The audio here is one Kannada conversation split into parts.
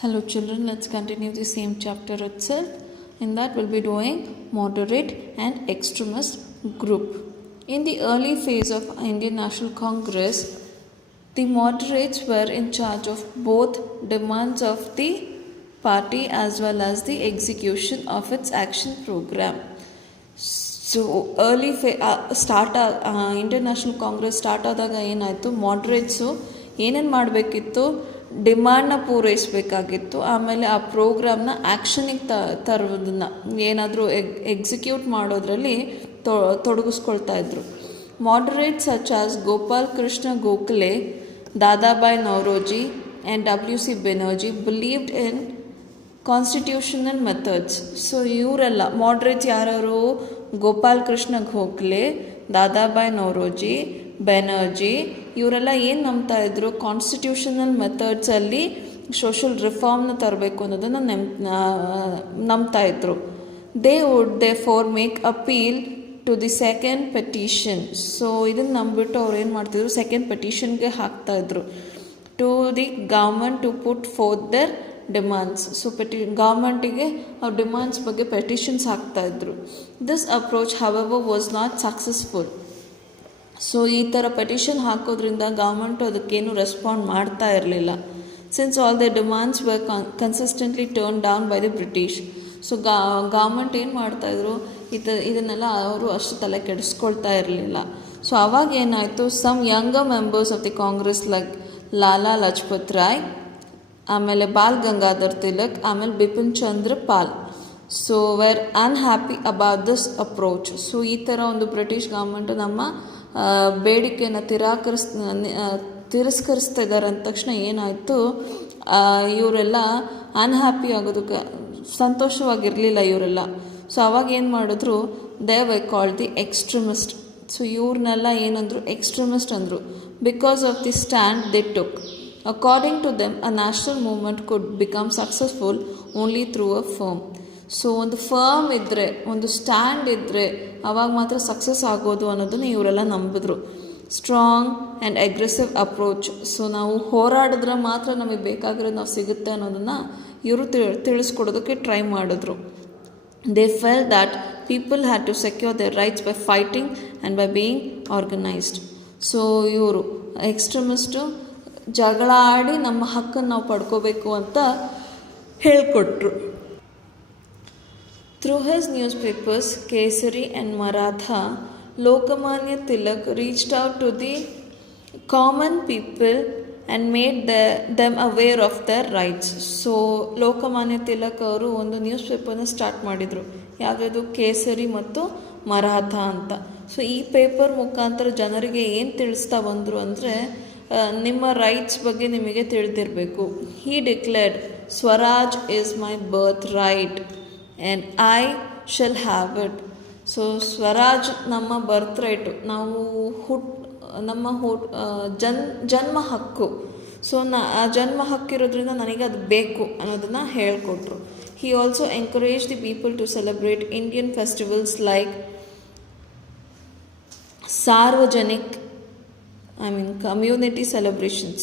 Hello children, let's continue the same chapter itself. In that we'll be doing moderate and extremist group. In the early phase of Indian National Congress, the moderates were in charge of both demands of the party as well as the execution of its action program. So early Indian national Congress start ಆದಾಗ ಏನಾಯಿತು, ಮಾಡ್ರೇಟ್ಸು ಏನೇನು ಮಾಡಬೇಕಿತ್ತು, ಡಿಮ್ಯಾಂಡ್ನ ಪೂರೈಸಬೇಕಾಗಿತ್ತು. ಆಮೇಲೆ ಆ ಪ್ರೋಗ್ರಾಮ್ನ ಆ್ಯಕ್ಷನಿಗೆ ತರೋದನ್ನು ಏನಾದರೂ ಎಕ್ಸಿಕ್ಯೂಟ್ ಮಾಡೋದ್ರಲ್ಲಿ ತೊಡಗಿಸ್ಕೊಳ್ತಾ ಇದ್ರು. Moderates such as Gopal Krishna Gokhale, Dadabhai Naoroji and W.C. Banerjee believed in constitutional methods. So ಇವರೆಲ್ಲ ಮಾಡ್ರೇಟ್ಸ್ ಯಾರು? ಗೋಪಾಲ್ ಕೃಷ್ಣ ಗೋಖಲೆ, ದಾದಾಬಾಯ್ ನೌರೋಜಿ, ಬೆನರ್ಜಿ, ಇವರೆಲ್ಲ ಏನು ನಂಬ್ತಾ ಇದ್ರು? ಕಾನ್ಸ್ಟಿಟ್ಯೂಷನಲ್ ಮೆಥಡ್ಸಲ್ಲಿ ಸೋಷಲ್ ರಿಫಾರ್ಮ್ನ ತರಬೇಕು ಅನ್ನೋದನ್ನು ನಂಬ್ತಾ ಇದ್ರು. They would therefore make appeal to the second petition. So ಇದನ್ನು ನಂಬಿಬಿಟ್ಟು ಅವ್ರು ಏನು ಮಾಡ್ತಿದ್ರು, ಸೆಕೆಂಡ್ ಪೆಟಿಷನ್ಗೆ ಹಾಕ್ತಾಯಿದ್ರು to the government to put forth their demands. So ಗೌರ್ಮೆಂಟಿಗೆ ಅವ್ರ ಡಿಮಾಂಡ್ಸ್ ಬಗ್ಗೆ ಪೆಟಿಷನ್ಸ್ ಹಾಕ್ತಾಯಿದ್ರು. This approach however was not successful. So ಈ ಥರ ಪೆಟಿಷನ್ ಹಾಕೋದ್ರಿಂದ ಗೌರ್ಮೆಂಟು ಅದಕ್ಕೇನು ರೆಸ್ಪಾಂಡ್ ಮಾಡ್ತಾ ಇರಲಿಲ್ಲ. Since all the demands were consistently turn down by the British. So government ಏನು ಮಾಡ್ತಾಯಿದ್ರು, ಇದನ್ನೆಲ್ಲ ಅವರು ಅಷ್ಟು ತಲೆ ಕೆಡಿಸ್ಕೊಳ್ತಾ ಇರಲಿಲ್ಲ. ಸೊ ಅವಾಗ ಏನಾಯಿತು, some younger members of the Congress like Lala Lajpat Rai, ಆಮೇಲೆ ಬಾಲ್ ಗಂಗಾಧರ್ ತಿಲಕ್, ಆಮೇಲೆ Bipin Chandra Pal, so were unhappy about this approach. So ಈ ಥರ ಒಂದು ಬ್ರಿಟಿಷ್ ಗೌರ್ಮೆಂಟು ನಮ್ಮ ಬೇಡಿಕೆಯನ್ನು ತಿರಸ್ಕರಿಸ್ತಾ ಇದ್ದಾರೆ ಅಂದ ತಕ್ಷಣ ಏನಾಯಿತು, ಇವರೆಲ್ಲ ಅನ್ಹ್ಯಾಪಿ ಆಗೋದಕ್ಕೆ, ಸಂತೋಷವಾಗಿರಲಿಲ್ಲ ಇವರೆಲ್ಲ. ಸೊ ಅವಾಗ ಏನು ಮಾಡಿದ್ರು, they why called the extremist. So ಇವ್ರನ್ನೆಲ್ಲ ಏನಂದರು, ಎಕ್ಸ್ಟ್ರೀಮಿಸ್ಟ್ ಅಂದರು. Because of the stand they took. According to them a national movement could become successful only through a firm. So ಒಂದು ಫರ್ಮ್ ಇದ್ದರೆ, ಒಂದು ಸ್ಟ್ಯಾಂಡ್ ಇದ್ದರೆ ಆವಾಗ ಮಾತ್ರ ಸಕ್ಸಸ್ ಆಗೋದು ಅನ್ನೋದನ್ನು ಇವರೆಲ್ಲ ನಂಬಿದ್ರು. Strong and aggressive approach. So ನಾವು ಹೋರಾಡಿದ್ರೆ ಮಾತ್ರ ನಮಗೆ ಬೇಕಾಗಿರೋದು ನಾವು ಸಿಗುತ್ತೆ ಅನ್ನೋದನ್ನು ಇವರು ತಿಳಿಸ್ಕೊಡೋದಕ್ಕೆ ಟ್ರೈ ಮಾಡಿದ್ರು. They felt that people had to secure their rights by fighting and by being organised. So ಇವರು ಎಕ್ಸ್ಟ್ರೀಮಿಸ್ಟು ಜಗಳ ಆಡಿ ನಮ್ಮ ಹಕ್ಕನ್ನು ನಾವು ಪಡ್ಕೋಬೇಕು ಅಂತ ಹೇಳಿಕೊಟ್ರು. Through his newspapers, Kesari and Maratha, Lokmanya Tilak reached out to the common people and made them aware of their rights. So, Lokmanya Tilak ಅವರು ಒಂದು ನ್ಯೂಸ್ ಪೇಪರ್ನ ಸ್ಟಾರ್ಟ್ ಮಾಡಿದರು. ಯಾವುದಾದ್ರು ಕೇಸರಿ ಮತ್ತು ಮರಾಠ ಅಂತ. ಸೊ ಈ ಪೇಪರ್ ಮುಖಾಂತರ ಜನರಿಗೆ ಏನು ತಿಳಿಸ್ತಾ ಬಂದರು ಅಂದರೆ, ನಿಮ್ಮ ರೈಟ್ಸ್ ಬಗ್ಗೆ ನಿಮಗೆ ತಿಳಿದಿರಬೇಕು. He declared Swaraj is my birthright and I shall have it. So Swaraj ನಮ್ಮ ಬರ್ತ್ ರೈಟು, ನಾವು ನಮ್ಮ ಜನ್ಮ ಹಕ್ಕು. ಸೊ ಆ ಜನ್ಮ ಹಕ್ಕಿರೋದ್ರಿಂದ ನನಗೆ ಅದು ಬೇಕು ಅನ್ನೋದನ್ನು ಹೇಳಿಕೊಟ್ರು. He also encourage the people to celebrate Indian festivals like Sarvajanik community celebrations,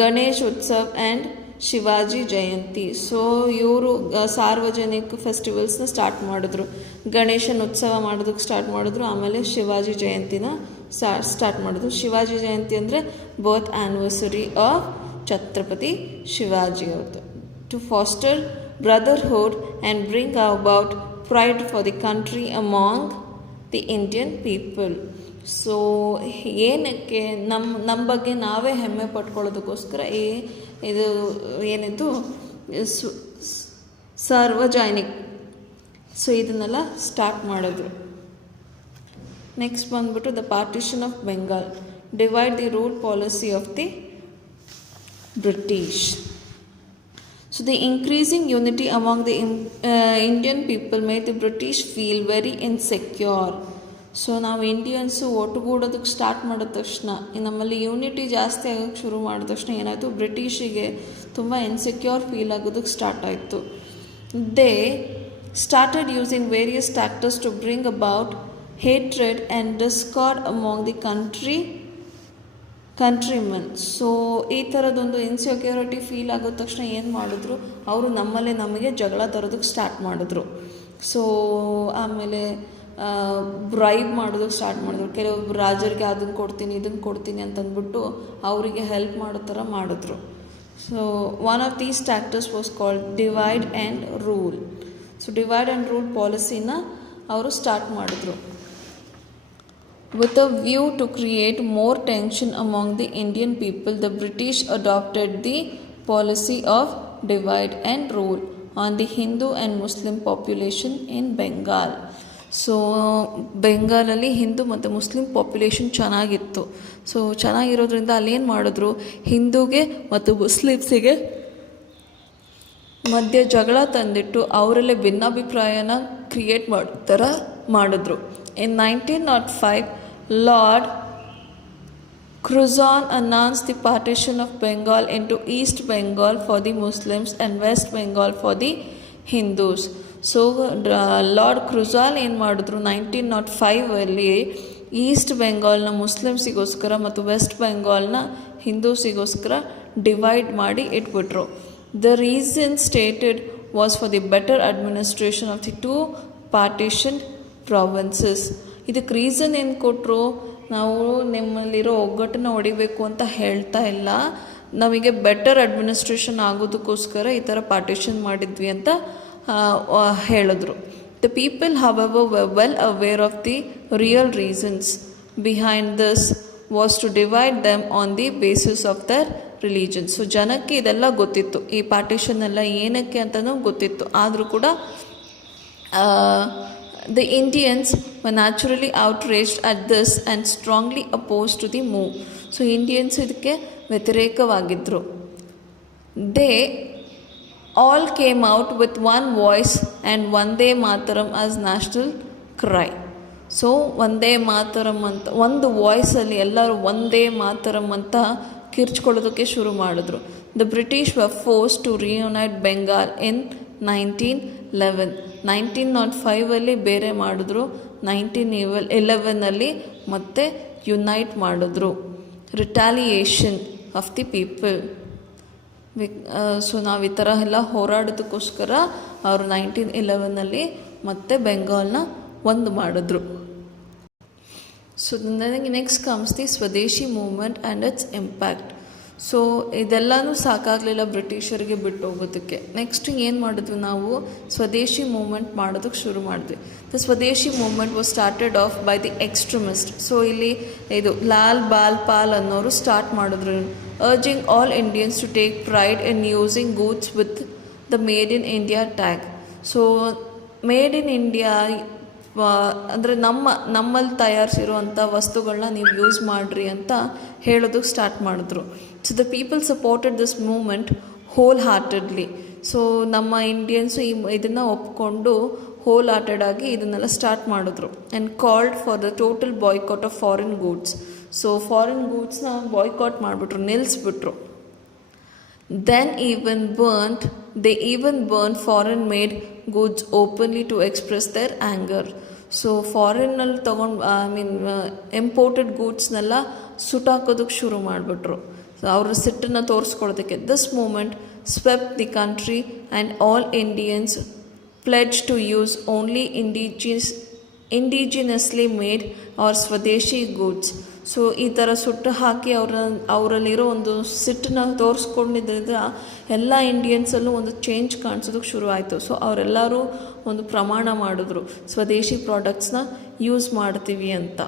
Ganesh Utsav and Shivaji Jayanti. So ಇವರು ಸಾರ್ವಜನಿಕ ಫೆಸ್ಟಿವಲ್ಸ್ನ ಸ್ಟಾರ್ಟ್ ಮಾಡಿದ್ರು. ಗಣೇಶನ ಉತ್ಸವ ಮಾಡೋದಕ್ಕೆ ಸ್ಟಾರ್ಟ್ ಮಾಡಿದ್ರು. ಆಮೇಲೆ ಶಿವಾಜಿ ಜಯಂತಿನ ಸ್ಟಾರ್ಟ್ ಮಾಡಿದ್ರು. ಶಿವಾಜಿ ಜಯಂತಿ ಅಂದರೆ birth anniversary of Chhatrapati Shivaji ಅವ್ರದ್ದು. To foster brotherhood and bring about pride for the country among the Indian people. So ಏನಕ್ಕೆ ನಮ್ಮ ಬಗ್ಗೆ ನಾವೇ ಹೆಮ್ಮೆ ಪಟ್ಕೊಳ್ಳೋದಕ್ಕೋಸ್ಕರ ಇದು ಏನಿದು ಸಾರ್ವಜನಿಕ್. ಸೊ ಇದನ್ನೆಲ್ಲ ಸ್ಟಾರ್ಟ್ ಮಾಡಿದ್ರು. ನೆಕ್ಸ್ಟ್ ಬಂದ್ಬಿಟ್ಟು the partition of Bengal, divide the rule policy of the British. So the increasing unity among the Indian people made the British feel very insecure. So ನಾವು ಇಂಡಿಯನ್ಸು ಒಟ್ಟುಗೂಡೋದಕ್ಕೆ ಸ್ಟಾರ್ಟ್ ಮಾಡಿದ ತಕ್ಷಣ, ನಮ್ಮಲ್ಲಿ ಯೂನಿಟಿ ಜಾಸ್ತಿ ಆಗೋಕ್ಕೆ ಶುರು ಮಾಡಿದ ತಕ್ಷಣ ಏನಾಯಿತು, ಬ್ರಿಟಿಷಿಗೆ ತುಂಬ ಇನ್ಸೆಕ್ಯೂರ್ ಫೀಲ್ ಆಗೋದಕ್ಕೆ ಸ್ಟಾರ್ಟ್ ಆಯಿತು. They started using various tactics to bring about hatred and discord among the countrymen. So ಈ ಥರದೊಂದು ಇನ್ಸೆಕ್ಯೂರಿಟಿ ಫೀಲ್ ಆಗೋ ತಕ್ಷಣ ಏನು ಮಾಡಿದ್ರು, ಅವರು ನಮ್ಮಲ್ಲೇ ನಮಗೆ ಜಗಳ ತರೋದಕ್ಕೆ ಸ್ಟಾರ್ಟ್ ಮಾಡಿದ್ರು. ಸೊ ಆಮೇಲೆ ಬ್ರೈಬ್ ಮಾಡೋದಕ್ಕೆ ಸ್ಟಾರ್ಟ್ ಮಾಡಿದ್ರು. ಕೆಲವೊಬ್ಬರು ರಾಜರಿಗೆ ಅದನ್ನು ಕೊಡ್ತೀನಿ ಇದನ್ನು ಕೊಡ್ತೀನಿ ಅಂತಂದ್ಬಿಟ್ಟು ಅವರಿಗೆ ಹೆಲ್ಪ್ ಮಾಡೋ ಥರ ಮಾಡಿದ್ರು. So one of these tactics was called divide and rule. So divide and rule ಪಾಲಿಸಿನ ಅವರು ಸ್ಟಾರ್ಟ್ ಮಾಡಿದ್ರು. With a view to create more tension among the Indian people, the British adopted the policy of divide and rule on the Hindu and Muslim population in Bengal. So ಬೆಂಗಾಲಲ್ಲಿ ಹಿಂದೂ ಮತ್ತು ಮುಸ್ಲಿಂ ಪಾಪ್ಯುಲೇಷನ್ ಚೆನ್ನಾಗಿತ್ತು. ಸೊ ಚೆನ್ನಾಗಿರೋದ್ರಿಂದ ಅಲ್ಲೇನು ಮಾಡಿದ್ರು, ಹಿಂದೂಗೆ ಮತ್ತು ಮುಸ್ಲಿಮ್ಸಿಗೆ ಮಧ್ಯೆ ಜಗಳ ತಂದಿಟ್ಟು ಅವರಲ್ಲೇ ಭಿನ್ನಾಭಿಪ್ರಾಯನ ಕ್ರಿಯೇಟ್ ಮಾಡೋ ಥರ ಮಾಡಿದ್ರು. In 1905, Lord Curzon announced the partition of Bengal into East Bengal for the Muslims and West Bengal for the Hindus. So Lord Curzon ಏನು ಮಾಡಿದ್ರು, 1905 ಈಸ್ಟ್ ಬೆಂಗಾಲ್ನ ಮುಸ್ಲಿಮ್ಸಿಗೋಸ್ಕರ ಮತ್ತು ವೆಸ್ಟ್ ಬೆಂಗಾಲ್ನ ಹಿಂದೂಸಿಗೋಸ್ಕರ ಡಿವೈಡ್ ಮಾಡಿ ಇಟ್ಬಿಟ್ರು. The reason stated was for the better administration of the two partition provinces. ಇದಕ್ಕೆ ರೀಸನ್ ಏನು ಕೊಟ್ಟರು, ನಾವು ನಿಮ್ಮಲ್ಲಿರೋ ಒಗ್ಗಟ್ಟನ್ನು ಹೊಡಿಬೇಕು ಅಂತ ಹೇಳ್ತಾ ಇಲ್ಲ, ನಮಗೆ ಬೆಟರ್ ಅಡ್ಮಿನಿಸ್ಟ್ರೇಷನ್ ಆಗೋದಕ್ಕೋಸ್ಕರ ಈ ಥರ ಪಾರ್ಟಿಷನ್ ಮಾಡಿದ್ವಿ ಅಂತ ಹೇಳಿದ್ರು. The people however were well aware of the real reasons behind this was to divide them on the basis of their religion. So ಜನಕ್ಕೆ ಇದೆಲ್ಲ ಗೊತ್ತಿತ್ತು, ಈ ಪಾರ್ಟಿಷನ್ ಎಲ್ಲ ಏನಕ್ಕೆ ಅಂತಲೂ ಗೊತ್ತಿತ್ತು. ಆದರೂ ಕೂಡ the Indians were naturally outraged at this and strongly opposed to the move. So Indians ಇದಕ್ಕೆ ವ್ಯತಿರೇಕವಾಗಿದ್ದರು. They all came out with one voice and Vande Mataram as national cry. So Vande Mataram ಅಂತ ಒಂದು ವಾಯ್ಸಲ್ಲಿ ಎಲ್ಲರೂ ಒಂದೇ ಮಾತರಂ ಅಂತ ಕಿರ್ಚ್ಕೊಳ್ಳೋದಕ್ಕೆ ಶುರು ಮಾಡಿದ್ರು. The British were force to reunite Bengal in 1911. 1905 ಬೇರೆ ಮಾಡಿದ್ರು, 1911 ಮತ್ತೆ ಯುನೈಟ್ ಮಾಡಿದ್ರು. Retaliation of the people. So ನಾವು ಈ ಥರ ಎಲ್ಲ ಹೋರಾಡೋದಕ್ಕೋಸ್ಕರ ಅವರು 1911 ಮತ್ತೆ ಬೆಂಗಾಲ್ನ ಒಂದು ಮಾಡಿದ್ರು. ಸೊ ನನಗೆ next comes the Swadeshi movement and its impact. So ಇದೆಲ್ಲನೂ ಸಾಕಾಗಲಿಲ್ಲ ಬ್ರಿಟಿಷರಿಗೆ ಬಿಟ್ಟು ಹೋಗೋದಕ್ಕೆ. ನೆಕ್ಸ್ಟ್ ಏನು ಮಾಡಿದ್ವಿ, ನಾವು ಸ್ವದೇಶಿ ಮೂವ್ಮೆಂಟ್ ಮಾಡೋದಕ್ಕೆ ಶುರು ಮಾಡಿದ್ವಿ. The Swadeshi movement was started off by the extremist. So ಇಲ್ಲಿ ಇದು ಲಾಲ್ ಬಾಲ್ ಪಾಲ್ ಅನ್ನೋರು ಸ್ಟಾರ್ಟ್ ಮಾಡಿದ್ರು. Urging all Indians to take pride in using goods with the made in India tag. So made in India ಅಂದರೆ ನಮ್ಮಲ್ಲಿ ತಯಾರಿಸಿರುವಂಥ ವಸ್ತುಗಳನ್ನ ನೀವು ಯೂಸ್ ಮಾಡಿರಿ ಅಂತ ಹೇಳೋದಕ್ಕೆ ಸ್ಟಾರ್ಟ್ ಮಾಡಿದ್ರು. So the people supported this movement wholeheartedly. So ನಮ್ಮ ಇಂಡಿಯನ್ಸು ಇದನ್ನು ಒಪ್ಕೊಂಡು ಹೋಲ್ ಹಾರ್ಟೆಡ್ ಆಗಿ ಇದನ್ನೆಲ್ಲ ಸ್ಟಾರ್ಟ್ ಮಾಡಿದ್ರು. And called for the total boycott of foreign goods. So foreign ಗೂಡ್ಸ್ನ ಬಾಯ್ಕಾಟ್ ಮಾಡಿಬಿಟ್ರು, ನಿಲ್ಲಿಸ್ಬಿಟ್ರು. They even burned foreign made goods openly to express their anger. So ಫಾರಿನ್ನಲ್ಲಿ ಇಂಪೋರ್ಟೆಡ್ ಗೂಡ್ಸ್ನೆಲ್ಲ ಸುಟ್ಟಾಕೋದಕ್ಕೆ ಶುರು ಮಾಡಿಬಿಟ್ರು, ಅವ್ರ ಸಿಟ್ಟನ್ನು ತೋರಿಸ್ಕೊಳ್ಳೋದಕ್ಕೆ. This movement swept the country and all Indians pledge to use only indigenously made or Swadeshi goods. So ಈ ಥರ ಸುಟ್ಟು ಹಾಕಿ ಅವರಲ್ಲಿರೋ ಒಂದು ಸಿಟ್ಟನ್ನ ತೋರಿಸ್ಕೊಂಡಿದ್ದರಿಂದ ಎಲ್ಲ ಇಂಡಿಯನ್ಸಲ್ಲೂ ಒಂದು ಚೇಂಜ್ ಕಾಣಿಸೋದಕ್ಕೆ ಶುರು ಆಯಿತು. ಸೊ ಅವರೆಲ್ಲರೂ ಒಂದು ಪ್ರಮಾಣ ಮಾಡಿದ್ರು, ಸ್ವದೇಶಿ ಪ್ರಾಡಕ್ಟ್ಸ್ನ ಯೂಸ್ ಮಾಡ್ತೀವಿ ಅಂತ.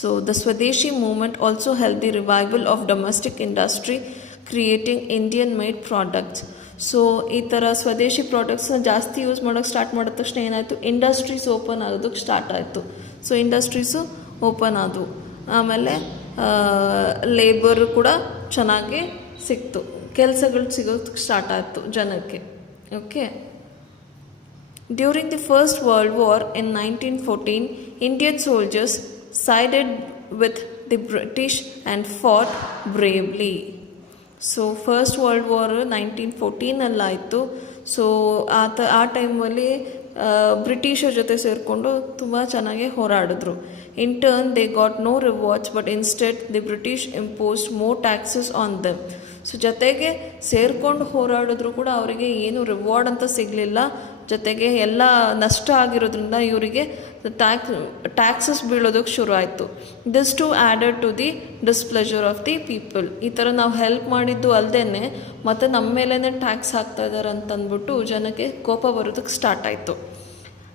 So the Swadeshi movement also help the revival of domestic industry creating Indian made products. So ಈ ಥರ ಸ್ವದೇಶಿ ಪ್ರಾಡಕ್ಟ್ಸ್ನ ಜಾಸ್ತಿ ಯೂಸ್ ಮಾಡೋಕ್ಕೆ ಸ್ಟಾರ್ಟ್ ಮಾಡಿದ ತಕ್ಷಣ ಏನಾಯಿತು, ಇಂಡಸ್ಟ್ರೀಸ್ ಓಪನ್ ಆಗೋದಕ್ಕೆ ಸ್ಟಾರ್ಟ್ ಆಯಿತು. ಸೊ ಇಂಡಸ್ಟ್ರೀಸು ಓಪನ್ ಆದವು. ಆಮೇಲೆ ಲೇಬರ್ ಕೂಡ ಚೆನ್ನಾಗಿ ಸಿಕ್ತು, ಕೆಲಸಗಳು ಸಿಗೋದಕ್ಕೆ ಸ್ಟಾರ್ಟ್ ಆಯಿತು ಜನಕ್ಕೆ. Okay. During the first world war in 1914, Indian soldiers sided with the British and fought bravely. So first world war 1914 ಆಯಿತು. ಸೊ ಆ ಟೈಮಲ್ಲಿ ಬ್ರಿಟಿಷರ ಜೊತೆ ಸೇರಿಕೊಂಡು ತುಂಬ ಚೆನ್ನಾಗಿ ಹೋರಾಡಿದ್ರು. In turn they got no rewards but instead the British imposed more taxes on them. So ಜೊತೆಗೆ ಸೇರ್ಕೊಂಡು ಹೋರಾಡಿದ್ರು ಕೂಡ ಅವರಿಗೆ ಏನು ರಿವಾರ್ಡ್ ಅಂತ ಸಿಗಲಿಲ್ಲ. ಜೊತೆಗೆ ಎಲ್ಲ ನಷ್ಟ ಆಗಿರೋದ್ರಿಂದ ಇವರಿಗೆ ಟ್ಯಾಕ್ಸಸ್ ಬೀಳೋದಕ್ಕೆ ಶುರು ಆಯಿತು. This too added to the displeasure of the people. ಈ ಥರ ನಾವು ಹೆಲ್ಪ್ ಮಾಡಿದ್ದು ಅಲ್ಲದೆ ಮತ್ತು ನಮ್ಮ ಮೇಲೇ ಟ್ಯಾಕ್ಸ್ ಹಾಕ್ತಾ ಇದ್ದಾರೆ ಅಂತಂದ್ಬಿಟ್ಟು ಜನಕ್ಕೆ ಕೋಪ ಬರೋದಕ್ಕೆ ಸ್ಟಾರ್ಟ್ ಆಯಿತು.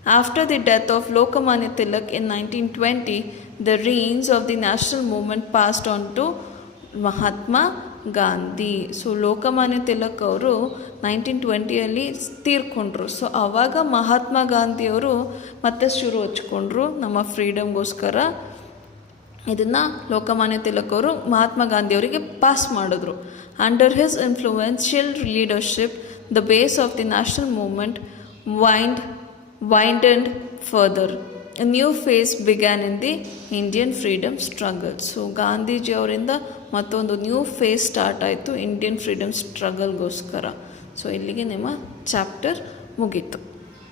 After the death of Lokmanya Tilak in 1920, the reins of the national movement passed on to Mahatma Gandhi. So Lokmanya Tilak ಅವರು 1920 ತೀರ್ಕೊಂಡ್ರು. ಸೊ ಆವಾಗ ಮಹಾತ್ಮ ಗಾಂಧಿಯವರು ಮತ್ತೆ ಶುರು ಹಚ್ಕೊಂಡ್ರು ನಮ್ಮ ಫ್ರೀಡಮ್ಗೋಸ್ಕರ. ಇದನ್ನು ಲೋಕಮಾನ್ಯ ತಿಲಕ್ ಅವರು ಮಹಾತ್ಮ ಗಾಂಧಿಯವರಿಗೆ ಪಾಸ್ ಮಾಡಿದ್ರು. Under his influential leadership the base of the national movement widened further. A new phase began in the Indian freedom struggle. So Gandhiji ಅವರಿಂದ ಮತ್ತೊಂದು ನ್ಯೂ ಫೇಸ್ ಸ್ಟಾರ್ಟ್ ಆಯಿತು ಇಂಡಿಯನ್ ಫ್ರೀಡಮ್ ಸ್ಟ್ರಗಲ್ಗೋಸ್ಕರ. ಸೊ ಇಲ್ಲಿಗೆ ನಿಮ್ಮ ಚಾಪ್ಟರ್ ಮುಗೀತು.